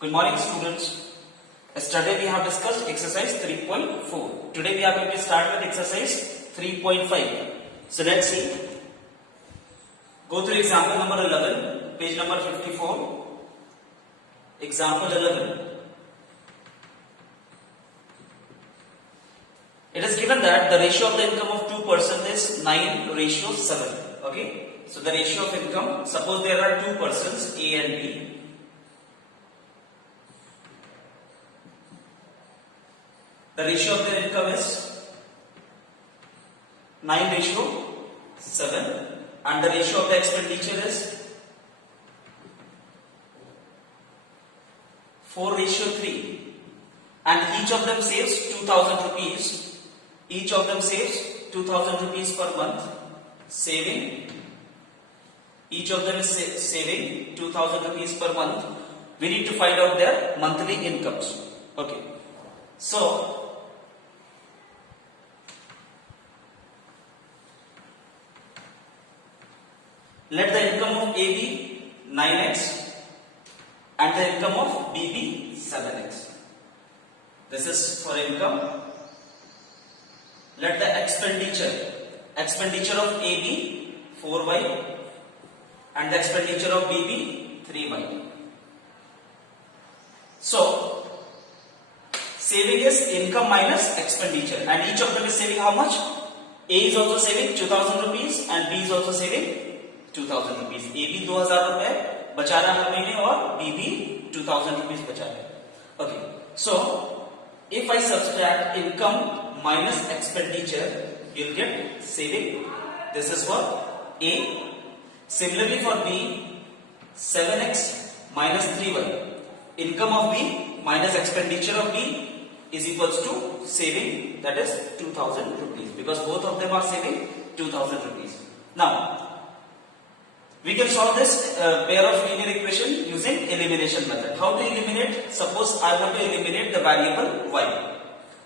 Good morning, students. Yesterday we have discussed exercise 3.4. Today we are going to start with exercise 3.5. So let's see. Go to example number 11, page number 54. Example 11. It is given that the ratio of the income of two persons is 9:7. Okay. So the ratio of income, suppose there are two persons A and B. The ratio of their income is 9:7 and the ratio of the expenditure is 4:3 and each of them saves 2000 rupees. Each of them saves 2000 rupees per month. Each of them is saving 2000 rupees per month. We need to find out their monthly incomes. Okay. So, let the income of A be 9x and the income of B be 7x. This is for income. Let the expenditure of A be 4y and the expenditure of B be 3y. So, saving is income minus expenditure and each of them is saving how much? A is also saving 2000 rupees and B is also saving 2000 rupees. A भी 2000 रुपए बचा रहा हर महीने और B भी 2000 rupees बचा रहा है. Okay. So, if I subtract income minus expenditure, you'll get saving. This is for A. Similarly for B, 7x minus 3y. Income of B minus expenditure of B is equals to saving, that is 2000 rupees because both of them are saving 2000 rupees. Now, we can solve this pair of linear equation using elimination method. How to eliminate? Suppose I want to eliminate the variable y.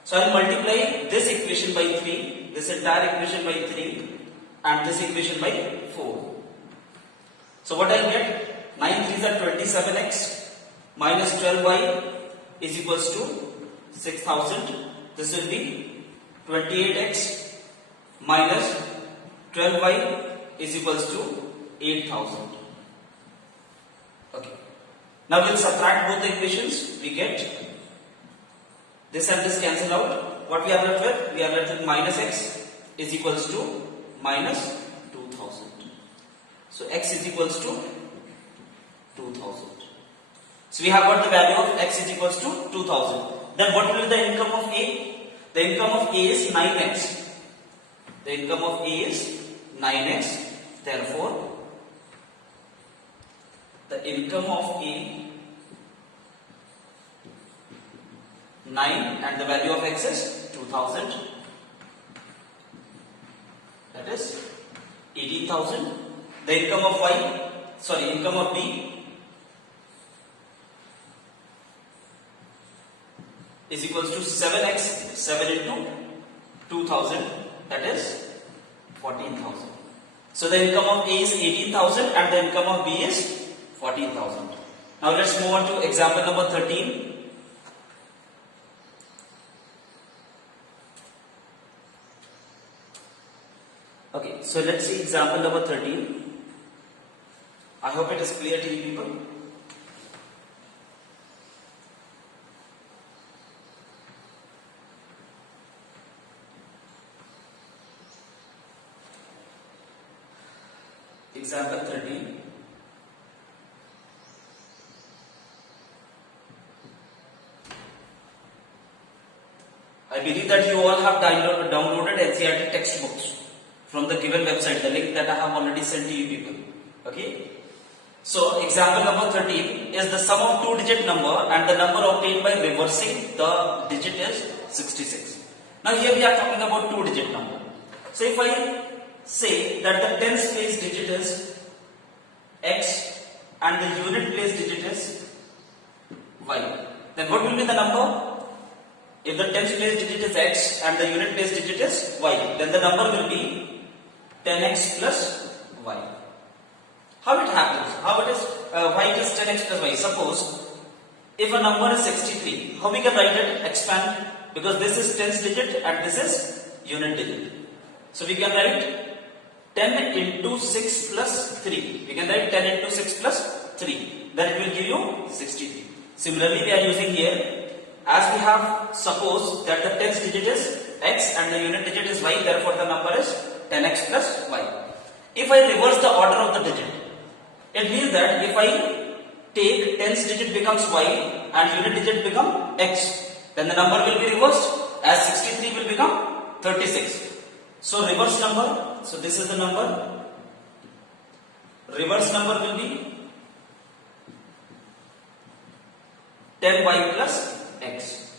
So I will multiply this equation by 3, this entire equation by 3 and this equation by 4. So what I will get? 9 3s are 27x minus 12y is equals to 6000. This will be 28x minus 12y is equals to 8000. Okay. Now we'll subtract both the equations. We get this and this cancel out. What we are left with? We are left with minus x is equals to minus 2000. So x is equals to 2000. So we have got the value of x is equals to 2000. Then what will be the income of A? The income of A is 9x. The income of A is 9x. Therefore, the income of A 9 and the value of x is 2000. That is 18,000. The income of income of B is equals to 7x, 7 into 2000, that is 14,000. So the income of A is 18,000 and the income of B is 14,000. Now let's move on to example number 13. Okay, so let's see example number 13. I hope it is clear to you people. Example 13. I believe that you all have downloaded NCERT textbooks from the given website, the link that I have already sent to you people. Okay. So example number 13 is the sum of two-digit number and the number obtained by reversing the digit is 66. Now here we are talking about two-digit number. So if I say that the tens place digit is x and the unit place digit is y, then what will be the number? If the tens place digit is x and the unit place digit is y, then the number will be 10x plus y. How it happens? How it is? Why it is 10x plus y? Suppose If a number is 63, how we can write it? Expand, because this is tens digit and this is unit digit. So we can write 10 into 6 plus 3. We can write 10 into 6 plus 3. Then it will give you 63. Similarly, we are using here, as we have supposed that the tens digit is x and the unit digit is y, therefore the number is 10x plus y. If I reverse the order of the digit, it means that if I take tens digit becomes y and unit digit become x, then the number will be reversed, as 63 will become 36. So reverse number, so this is the number, reverse number will be 10y plus x.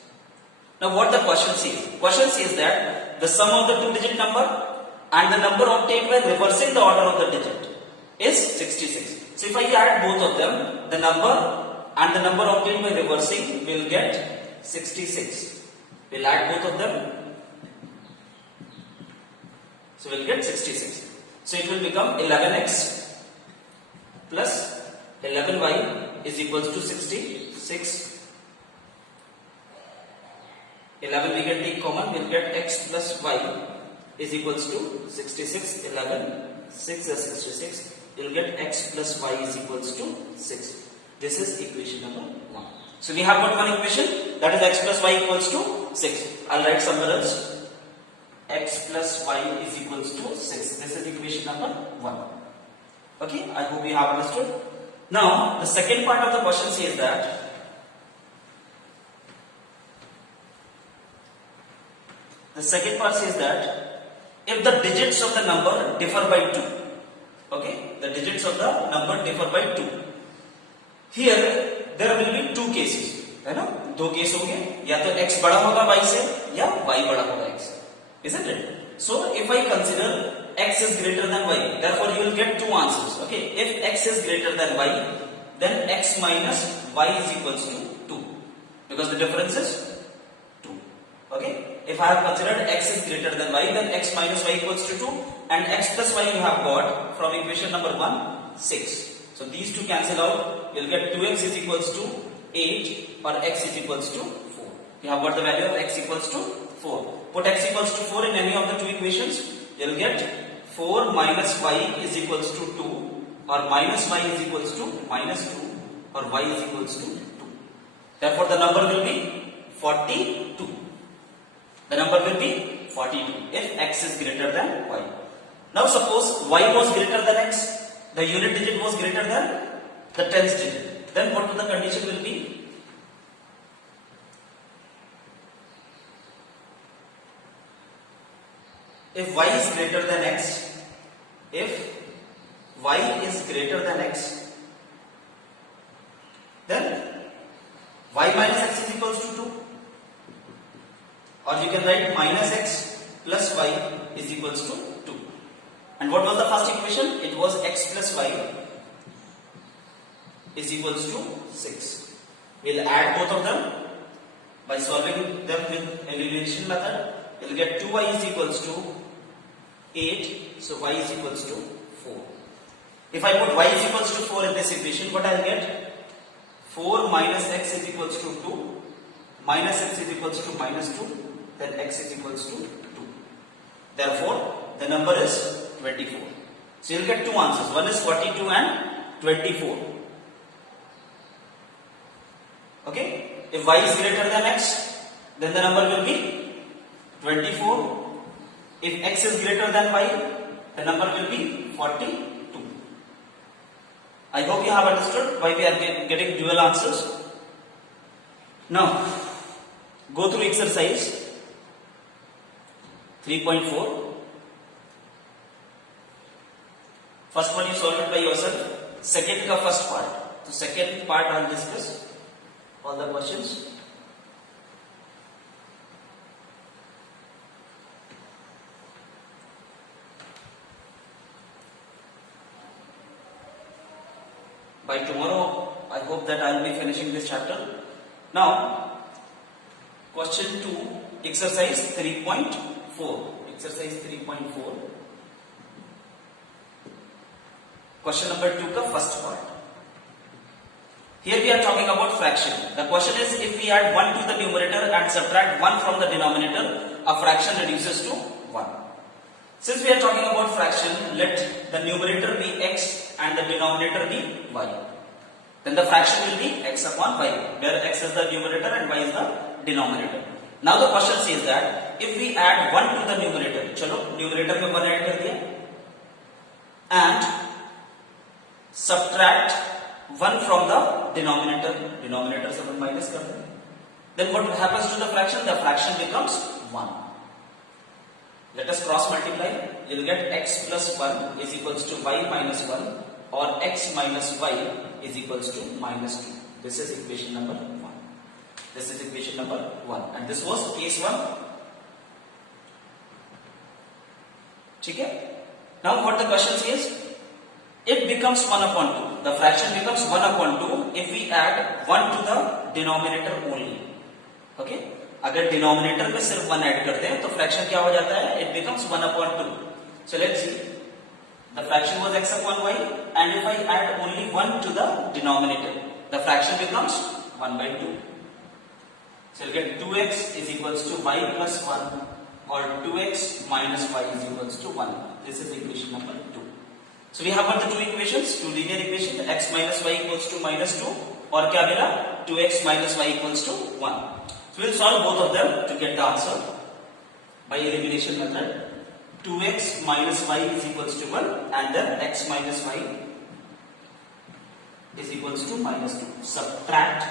Now what the question says? Question says that the sum of the two digit number and the number obtained by reversing the order of the digit is 66. So if I add both of them, the number and the number obtained by reversing will get 66. We'll add both of them. So we'll get 66. So it will become 11x plus 11y is equals to 66. 11 we can take common, we'll get x plus y is equals to 66. 11, 6 is 66. You'll get x plus y is equals to 6. This is equation number 1. So we have got one equation, that is x plus y equals to 6. I'll write somewhere else. X plus y is equals to 6. This is equation number 1. Okay, I hope you have understood. Now, the second part of the question says that if the digits of the number differ by 2, okay, the digits of the number differ by 2. Here there will be two cases, है ना? दो case होंगे, या तो x बड़ा होगा y से या y बड़ा होगा x से, isn't it? So if I consider x is greater than y, therefore you will get two answers. Okay, if x is greater than y, then x minus y is equals to 2, because the difference is 2. Okay. If I have considered x is greater than y, then x minus y equals to 2, and x plus y you have got from equation number 1, 6. So these two cancel out, you will get 2x is equals to 8 or x is equals to 4. You have got the value of x equals to 4. Put x equals to 4 in any of the two equations, you will get 4 minus y is equals to 2, or minus y is equals to minus 2, or y is equals to 2. Therefore the number will be 42. The number will be 42 if x is greater than y. Now suppose y was greater than x, the unit digit was greater than the tens digit. Then what the condition will be? If y is greater than x, if y is greater than x, then y minus x is equals to 2. Or you can write minus x plus y is equals to 2. And what was the first equation? It was x plus y is equals to 6. We'll add both of them by solving them with elimination method. You'll get 2y is equals to 8. So y is equals to 4. If I put y is equals to 4 in this equation, what I'll get? 4 minus x is equals to 2. Minus x is equals to minus 2. Then x is equals to 2. Therefore, the number is 24. So you'll get two answers. One is 42 and 24. Okay? If y is greater than x, then the number will be 24. If x is greater than y, the number will be 42. I hope you have understood why we are getting dual answers. Now, go through exercise 3.4. First one you solve it by yourself. Second ka first part. So second part I will discuss all the questions. By tomorrow, I hope that I will be finishing this chapter. Now, question 2, exercise 3.4. Exercise 3.4. Question number 2 का first part. Here we are talking about fraction. The question is, if we add 1 to the numerator and subtract 1 from the denominator, a fraction reduces to 1. Since we are talking about fraction, let the numerator be x and the denominator be y. Then the fraction will be x upon y, where x is the numerator and y is the denominator. Now the question says that if we add 1 to the numerator, chalo numerator में 1 add कर दिया, and subtract 1 from the denominator से 1 minus कर दें, then what happens to the fraction? The fraction becomes 1. Let us cross multiply. You will get x plus 1 is equals to y minus 1, or x minus y is equals to minus 2. This is equation number 1. This is equation number 1, and this was case 1. Okay? Now what the question says? It becomes 1 upon 2. The fraction becomes 1 upon 2 if we add 1 to the denominator only. Okay? अगर denominator में सिर्फ 1 add करते हैं तो fraction क्या हो जाता है? It becomes 1 upon 2. So let's see. The fraction was x upon y, and if I add only 1 to the denominator, the fraction becomes 1 by 2. So you'll get 2x is equals to y plus 1, or 2x minus y is equals to 1. This is equation number 2. So we have got the two equations, two linear equations, x minus y equals to minus 2, और क्या मिला? 2x minus y equals to 1. So we'll solve both of them to get the answer by elimination method. 2x minus y is equals to 1, and then x minus y is equals to minus 2. Subtract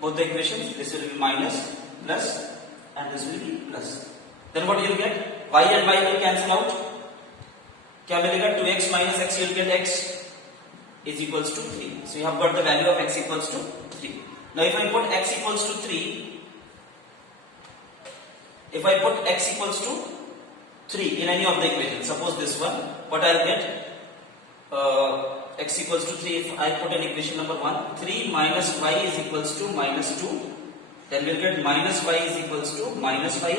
both the equations. This will be minus, plus, and this will be plus. Then what you will get? Y and y will cancel out. क्या मिलेगा? 2x minus x, you will get x is equals to 3. So you have got the value of x equals to 3. Now if I put x equals to 3, if I put x equals to 3 in any of the equations, suppose this one, what I'll get? X equals to 3, if I put in equation number 1, 3 minus y is equals to minus 2, then we'll get minus y is equals to minus 5,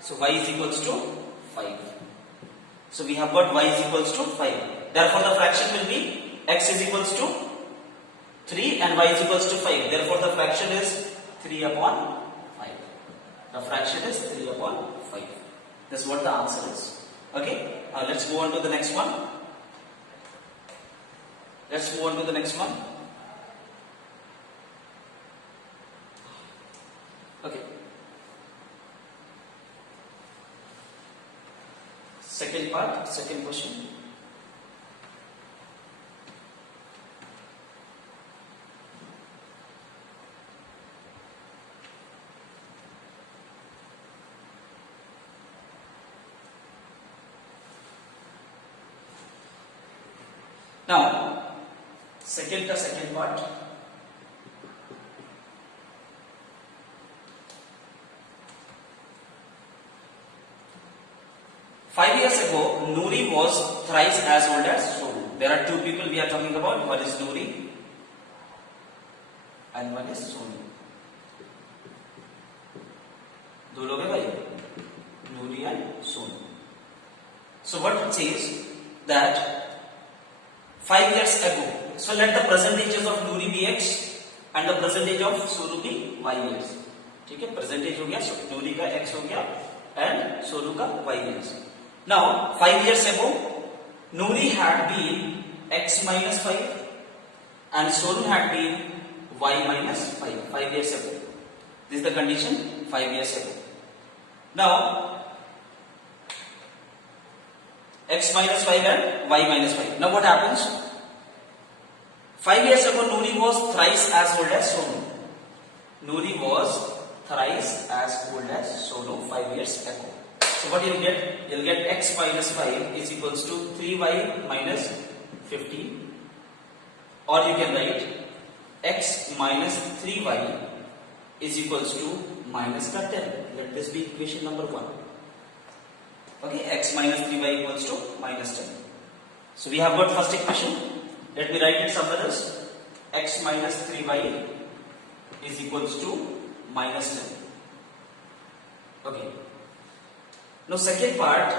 so y is equals to 5. So we have got y is equals to 5. Therefore the fraction will be x is equals to 3 and y is equals to 5. Therefore the fraction is 3 upon 5. The fraction is 3 upon 5. This is what the answer is. Okay, let's go on to the next one. Let's move on to the next one. Okay. Second part, second question. Now, second part. Five years ago, Noori was thrice as old as Sonu. There are two people we are talking about. One is Noori and one is Sonu. दो लोग हैं भाई, Noori and Sonu. So what it says that 5 years ago. So let the percentages of Noori be x and the percentage of Sonu be y years. ठीक है, percentage हो गया, Noori का x हो गया and Sonu का y years. Now 5 years ago, Noori had been x minus 5 and Sonu had been y minus 5. 5 years ago. This is the condition 5 years ago. Now x minus 5 and y minus 5. Now what happens? 5 years ago, Noori was thrice as old as Sonu. Noori was thrice as old as Sonu 5 years ago. So what you'll get? You'll get x minus 5 is equals to 3y minus 15. Or you can write x minus 3y is equals to minus का 10. Let this be equation number 1. Okay, x minus 3y equals to minus 10. So we have got first equation. Let me write it somewhere else. X minus 3y is equals to minus 10. Okay. Now second part.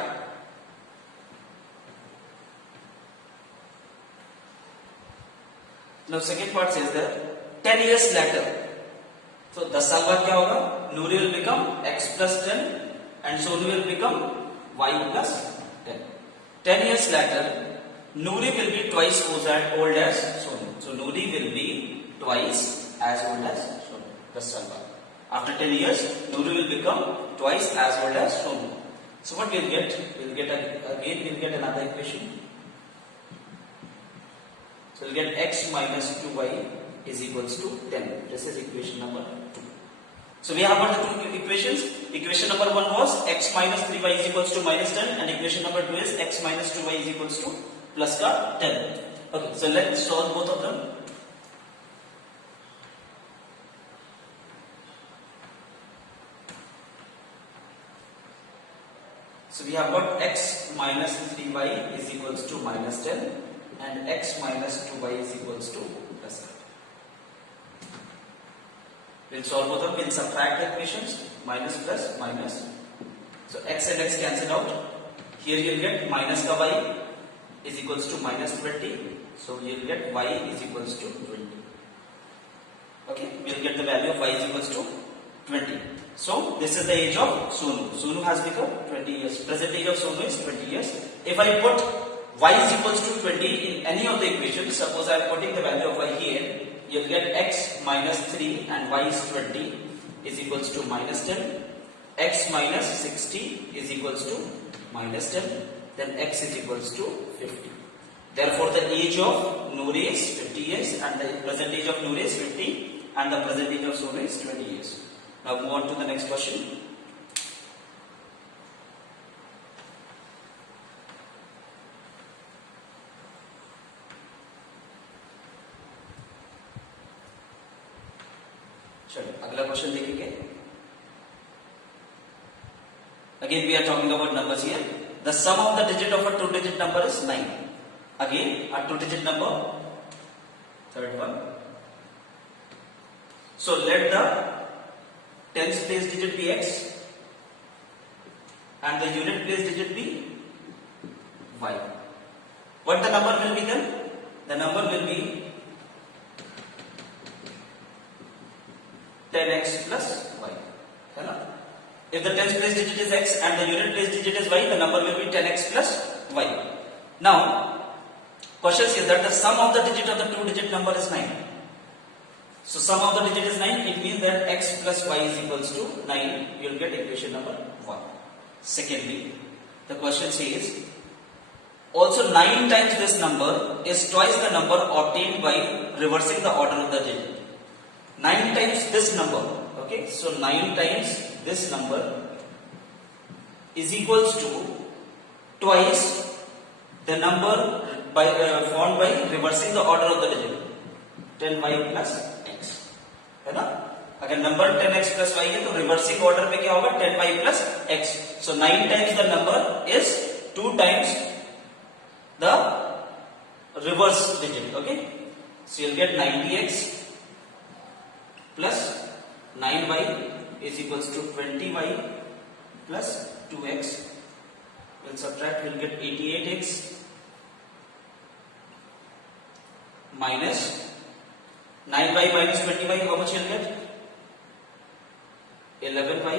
Now second part says that 10 years later, so 10 साल बाद क्या होगा? Nuri will become x plus 10 and Sonu will become y plus 10. 10 years later, Nuri will be twice old as Sonu. So Nuri will be twice as old as Sonu. 10 साल बाद. After 10 years, Nuri will become twice as old as Sonu. So what we'll get? We'll get another equation. So we'll get x minus 2y is equals to 10. This is equation number 2. So we have got the two equations. Equation number 1 was x minus 3y is equals to minus 10, and equation number 2 is x minus 2y is equals to plus ka 10. Okay, so let's solve both of them. So we have got x minus 3y is equals to minus 10 and x minus 2y is equals to plus 10. We'll solve both of them. We'll subtract the equations. Minus plus minus. So x and x cancel out. Here you'll get minus ka y is equals to minus 20. So you'll get y is equals to 20. Okay, we'll get the value of y is equals to 20. So this is the age of Sonu. Sonu has become 20 years. Present age of Sonu is 20 years. If I put y is equals to 20 in any of the equations, suppose I am putting the value of y here, you'll get x minus 3 and y is 20 is equals to minus 10. X minus 60 is equals to minus 10. Then x is equals to 50. Therefore, the age of Nuri is 50 years and the present age of Nuri is 50 and the present age of Sonu is 20 years. Now move on to the next question. चलो अगला question देखेंगे. Again we are talking about numbers here. The sum of the digit of a two-digit number is 9. Again a two-digit number. Third one. So let the tens place digit be x and the unit place digit be y. What the number will be then? The number will be 10x plus y. If the tens place digit is x and the unit place digit is y, the number will be 10x plus y. Now, question says that the sum of the digit of the two-digit number is 9. So sum of the digit is 9. It means that x plus y is equals to 9. You will get equation number 1. Secondly, the question says also 9 times this number is twice the number obtained by reversing the order of the digit. 9 times this number, okay, so 9 times this number is equals to twice the number formed by reversing the order of the digit. 10y plus x, है ना? अगर number 10x plus y है तो reversing order में क्या होगा? 10y plus x. So 9 times the number is 2 times the reverse digit, okay? So you'll get 90x plus 9y is equals to 20y plus 2x. We'll subtract, we'll get 88x minus 9y minus 20y, how much you'll get? 11y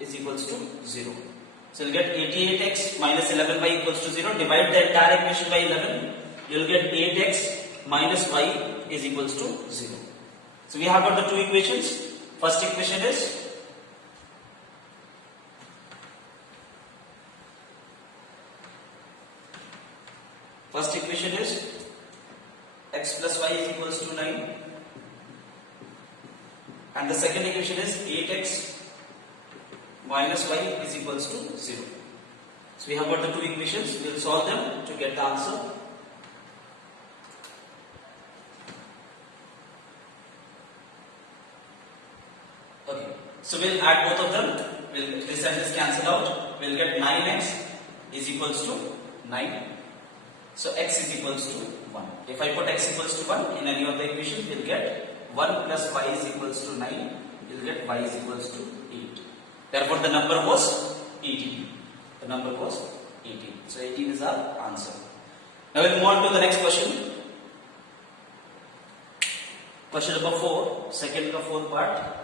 is equals to 0. So you'll get 88x minus 11y equals to 0. Divide the entire equation by 11. You'll get 8x minus y is equals to 0. So we have got the two equations. First equation is x plus y is equals to 9 and the second equation is 8x minus y is equals to 0. So we have got the two equations. We will solve them to get the answer. Okay, so we'll add both of them. This and this cancel out. We'll get 9x is equals to 9. So x is equals to 1. If I put x equals to 1 in any of the equations, we'll get 1 plus y is equals to 9. We'll get y is equals to 8. Therefore, the number was 18. The number was 18. So 18 is our answer. Now we'll move on to the next question. Question number 4, second का 4th part.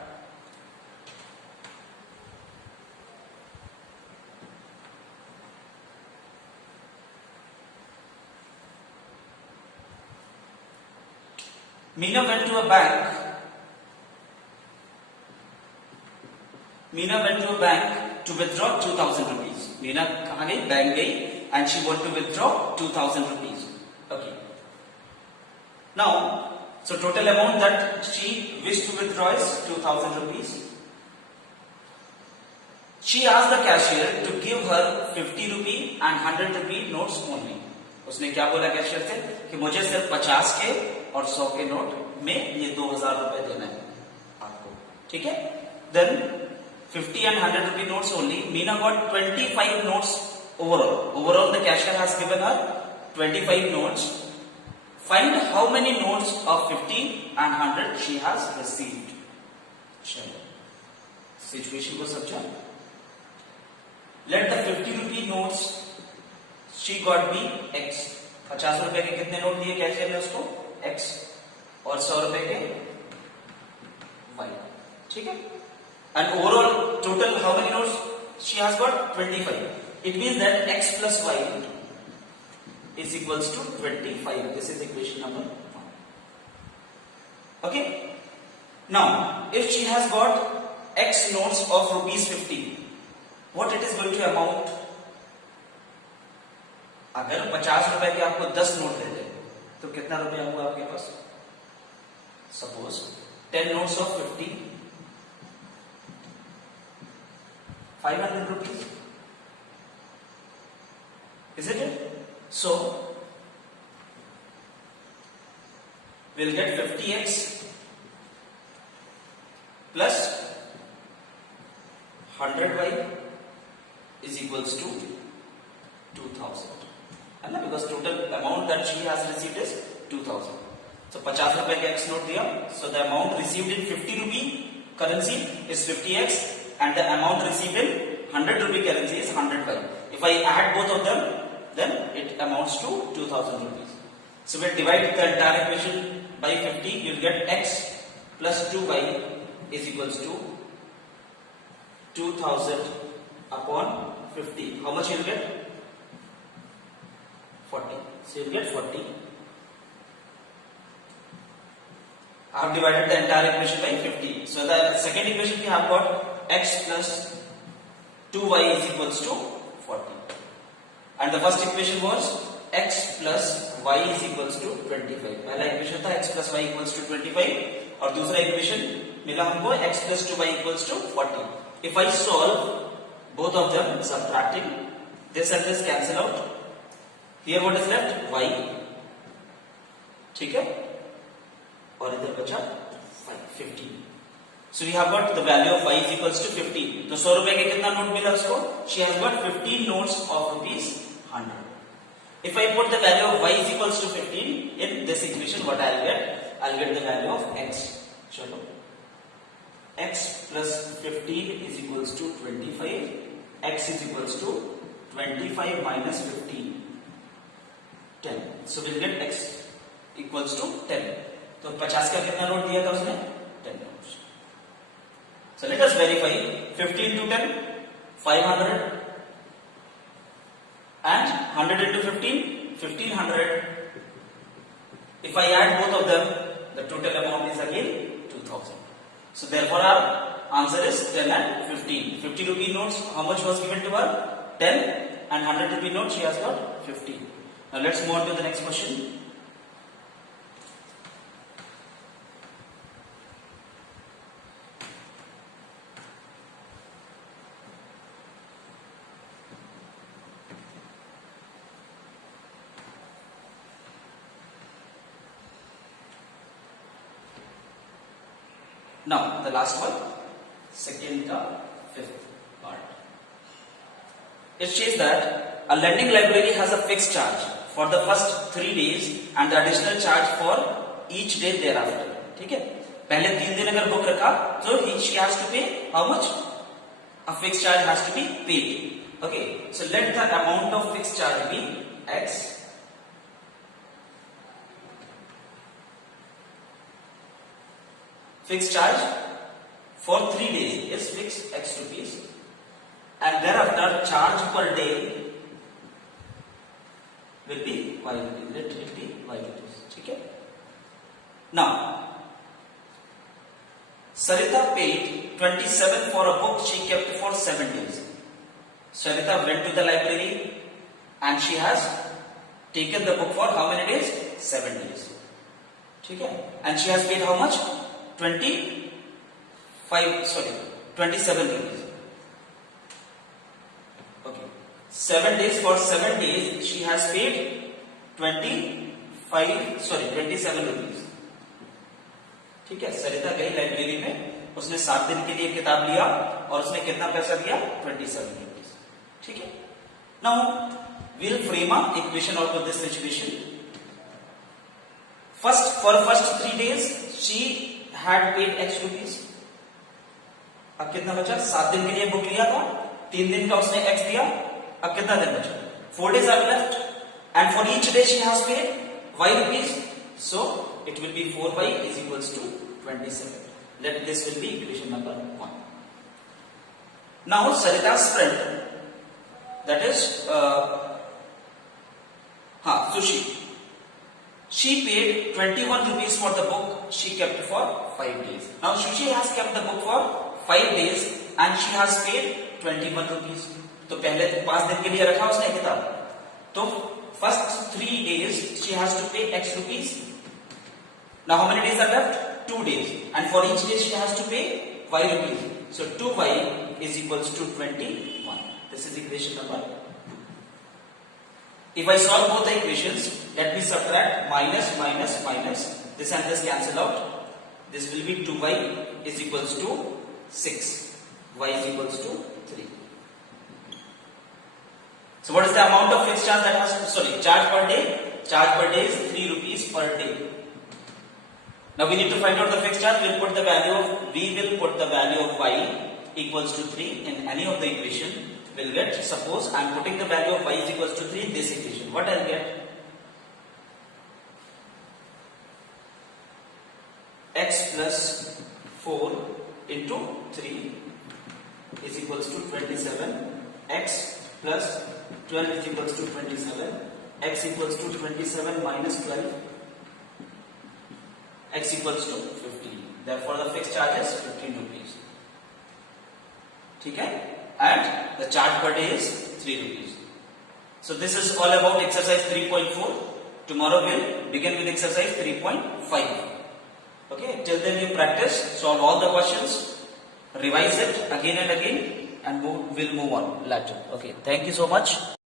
Meena went to a bank. Meena went to a bank to withdraw 2,000 rupees. Meena कहाँ गई? Bank गई and she want to withdraw 2,000 rupees. Okay. Now, so total amount that she wished to withdraw is 2,000 rupees. She asked the cashier to give her 50 rupee and 100 rupee notes only. उसने क्या बोला cashier से कि मुझे सिर्फ 50 के और 100 के नोट में ये 2,000 रुपए देना है आपको. ठीक है. Then 50 and 100 rupee notes only. Meena got 25 notes overall. Overall, the cashier has given her 25 notes. Find how many notes of 50 and 100 she has received. चलो, situation को समझो. Let the 50 rupee notes she got be X. 50 रुपए के कितने note दिए cashier ने उसको? X. और 100 रुपए के Y. ठीक है. And overall total how many notes she has got? 25. It means that X plus Y is equals to 25. This is equation number 1. Okay. Now, if she has got X notes of rupees 50, what it is going to amount? अगर 50 रुपए के आपको 10 note दे दे तो कितना रुपया हुआ आपके पास? Suppose 10 notes of 50, 500 rupees. Isn't it? So we'll get 50x plus 100y is equals to 2,000. Because total amount that she has received is 2,000. So 50 रुपए के x नोट दिया. So the amount received in 50 rupee currency is 50x, and the amount received in 100 rupee currency is 100y. If I add both of them, then it amounts to 2,000 rupees. So we'll divide the entire equation by 50. You'll get x plus 2y is equals to 2,000 upon 50. How much you'll get? 40. So you get 40. I have divided the entire equation by 50. So the second equation we have got x plus 2y is equals to 40. And the first equation was x plus y is equals to 25. पहला equation था x plus y equals to 25 और दूसरा equation मिला हमको x plus 2y equals to 40. If I solve both of them, subtracting, this and this cancel out. Here what is left? Y. ठीक है. और इधर बचा 15. So we have got the value of y is equals to 15. तो 100 रुपए के कितना note मिला उसको? She has got 15 notes of rupees 100. If I put the value of y is equals to 15 in this equation, what I'll get? I'll get the value of x. चलो. X plus 15 is equals to 25. X is equals to 25 minus 15. 10. So we'll get x equals to 10. तो 50 का कितना note दिया था उसने? 10 notes. So let us verify. 50 into 10, 500, and 100 into 15, 1500. If I add both of them, the total amount is again 2,000. So therefore our answer is 10 and 15. 50 rupee notes, how much was given to her? 10, and 100 rupee note she has got 15. Now let's move on to the next question. Now the last one, second fifth part. It says that a lending library has a fixed charge for the first 3 days and the additional charge for each day thereafter. ठीक है. पहले 3 दिन अगर book रखा तो she has to pay how much? A fixed charge has to be paid. Okay. So let the amount of fixed charge be x fixed charge for 3 days is fixed X rupees, and thereafter charge per day will be Y rupees. Let it be Y rupees. Okay. Now, Sarita paid 27 for a book she kept for 7 days. Sarita went to the library and she has taken the book for how many days? 7 days. Okay. And she has paid how much? 27 rupees. Okay. 7 days, for 7 days she has paid 27 rupees. ठीक है. सरिता गई library में, उसने 7 दिन के लिए किताब लिया और उसने कितना पैसा दिया? 27 rupees. ठीक है. Now we'll frame a equation out of this situation. First, for first 3 days she had paid X rupees. अब कितना बचा? 7 दिन के लिए बुक लिया था, 3 दिन का उसने X दिया. अब कितना दिन बचा? 4 days are left, and for each day she has paid Y rupees. So it will be 4y is equals to 27. Let this will be equation number 1. Now Sarita's friend, that is Sushi, she paid 21 rupees for the book she kept for 5 days. Now Sushi has kept the book for 5 days and she has paid 21 rupees. तो पहले 5 दिन के लिए रखा उसने किताब, तो first 3 days she has to pay X rupees. Now how many days are left? 2 days, and for each day she has to pay Y rupees. So 2y is equals to 21. This is equation number 2. If I solve both the equations, let me subtract minus, this and this cancel out. This will be 2y is equals to 6, y is equals to 3. So what is the amount of fixed charge that has, charge per day? Charge per day is 3 rupees per day. Now we need to find out the fixed charge. We will put the value of y equals to 3 in any of the equation. We'll get, suppose I am putting the value of y is equals to 3 in this equation. What I'll get? X plus 4 into 3 is equals to 27. X plus 12 is equals to 27. X equals to 27 minus 12. X equals to 15. Therefore the fixed charge is 15 rupees. ठीक है? And the charge per day is 3 rupees. So this is all about exercise 3.4. Tomorrow we'll begin with exercise 3.5. Okay? Till then you practice, solve all the questions, revise it again and again, and we'll move on later. Okay? Thank you so much.